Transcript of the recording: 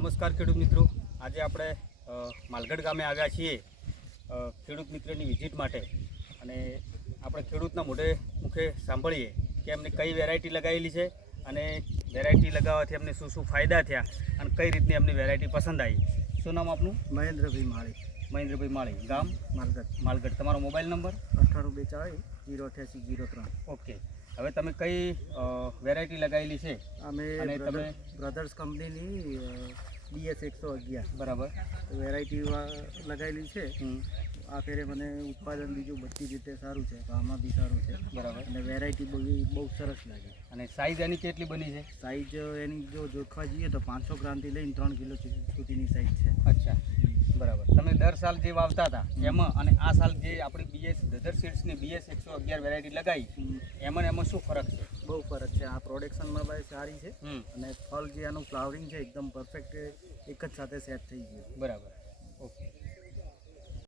નમસ્કાર ખેડૂત મિત્રો, આજે આપણે માલગઢ ગામે આવ્યા છીએ ખેડૂત મિત્રની વિઝિટ માટે અને આપણે ખેડૂતના મુખે સાંભળીએ કે એમને કઈ વેરાયટી લગાવેલી છે અને વેરાયટી લગાવવાથી એમને શું શું ફાયદા થયા અને કઈ રીતની એમની વેરાયટી પસંદ આવી. શું નામ આપનું? મહેન્દ્રભાઈ માળી. મહેન્દ્રભાઈ માળી, ગામ માલગઢ. માલગઢ. તમારો મોબાઈલ નંબર? 9842 088 03. ઓકે, હવે તમે કઈ વેરાયટી લગાવેલી છે? અમે અને તમે બ્રધર્સ કંપનીની BS 111 બરાબર વેરાયટી લગાવેલી છે. આ ફેરે મને ઉત્પાદન બીજું બધી રીતે સારું છે, તો આમાં બી સારું છે. બરાબર. અને વેરાયટી બહુ સરસ લાગી. અને સાઈઝ એની કેટલી બની છે? સાઈઝ એની જો જોખવા જઈએ તો 500 ગ્રામથી લઈને 3 કિલો સુધીની સાઈઝ છે. અચ્છા, બરાબર. તમે દર સાલ જે વાવતા હતા એમાં અને આ સાલ જે આપણી BS બ્રધર સીડ્સની BS 111 વેરાયટી લગાવી એમાં શું ફરક છે? બહુ ફરક છે. આ પ્રોડક્શનમાં ભાઈ સારી છે અને ફળ જે આનું ફ્લાવરિંગ છે એકદમ પરફેક્ટ એક જ સાથે સેટ થઈ ગયું. બરાબર. ઓકે,